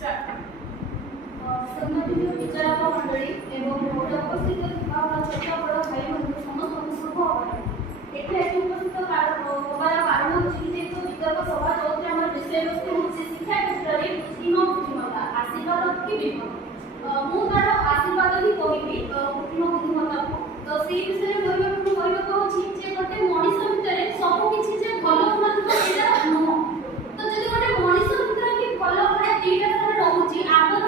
सम्मानित विचारक मंडली एवं उपस्थित छोटा बड़ भाई बंधु समस्त शुभ एठे उपस्थित होबार कारण होची जे वितर्क सभा जो विषय वस्तु होची शिक्षा क्षेत्र में बुद्धिम बुद्धिमत्ता आशीर्वाद कि विफल मु तार आशीर्वाद ही कहबी बुद्धिम बुद्धिमत्ता को तो से विषय कहबा को कहबा होची जे गोटे मनीष भितर सब किछि जे भलो मतलब एटा नुह तो जदि गोटे मनीष भितर कि भलो गुण दीटा सब रहउची आगर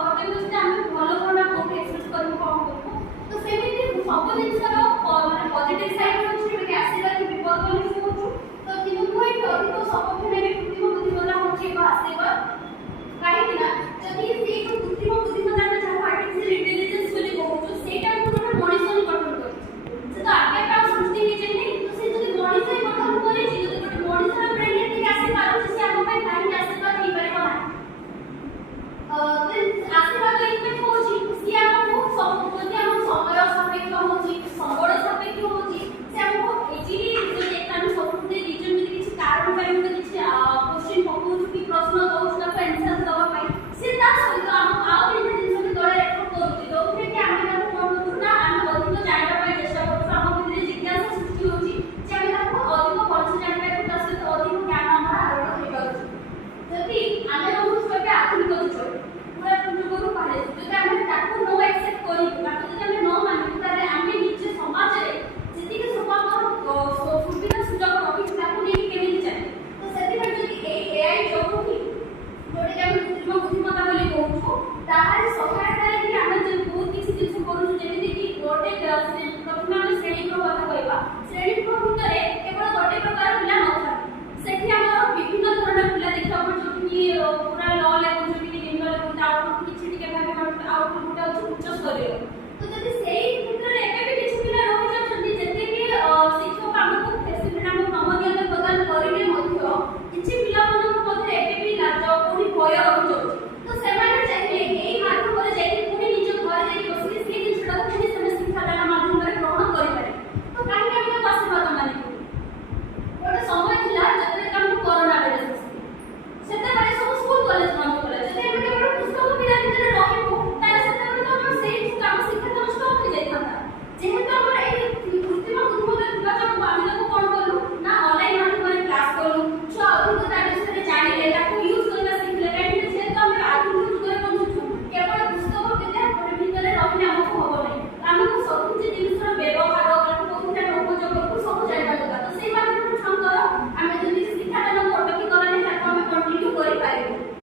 गोटे बस्ते हम भलो गुण कोठे एक्सप्रेस करबो कोन करबो तो सेमिति सब जिनसर माने पॉजिटिव साइड होची कि आशीर्वाद कि विपद बोली कहू तो किनु कोइ अधिक सपक्षरे भी बुद्धिम बुद्धिमत्ता होची बा आशीर्वाद काहे ना जदि से बुद्धिम बुद्धिमत्ता में जहाँ आर्टिफिशियल इंटेलिजेंस बोली कहू सेटा को गोटे मनीष ही गठन करछि से तो आगे का सृष्टि निजे नहीं तो से जदि मनीष ही गठन करे जदि गोटे मनीषर ब्रेन एति आशीर्वाद से हम पे काहे आशीर्वाद नहीं परिबो ना आशीर्वाद इनमें होची सी हमको सब हम समय सापेक्ष होची संबळ सापेक्ष होची से हमको इजीली जदि एकान संस्कृति रीजन में किछि कारण पे हम किछि क्वेश्चन पकू कि प्रश्न दउछ ना आंसर दवा पाई से ता सहित हम आउ इंटेलिजेंस के द्वारा रेफर करूची तो कि हम ताको कोन करू ना हम अधिक जानबा पाई चेष्टा करू हम भितर जिज्ञासा सृष्टि होची जे हम ताको अधिक पढ़छ जानबा को ता सहित अधिक ज्ञान हमर आरोह होई पाउची जदि आमे हमहु सबके आधुनिक जुग पूरा जुगरु पाले जदि आमे ताको नो एक्सेप्ट करी बाकी जदि आमे नो मानि तारे आमे निजे समाज रे जति के सब हमर सुविधा सुजोग रखि ताको नेकी केमिति चाहे तो सेति पर जदि एआई जोगु कि जोडे हम कृत्रिम बुद्धिमत्ता बोली कहू ताहार सहायता रे कि आमे जे बहुत किछि जिंस करू जेमिति कि गोटे प्रथम आमे श्रेणी को कथा कहबा श्रेणी को भितरे केवल गोटे प्रकार पिला नथा सेठी हमर विभिन्न धৰণৰ पिला देखा पर जो कि पूरा ल लेवल जो कि निम्न लेवल आउटपुट किछि टिके भागे आउटपुट गुटा उच्च स्तरीय तो जदि सेही भितरे एबे भी किछि पिला रहि जाछन्ती जति कि शिक्षक हमको फैसिलिटी हमको नमनीयता प्रदान करिले मध्य किछि पिला ମାନଙ୍କ मध्ये एबे भी लाज कोनी भय रहि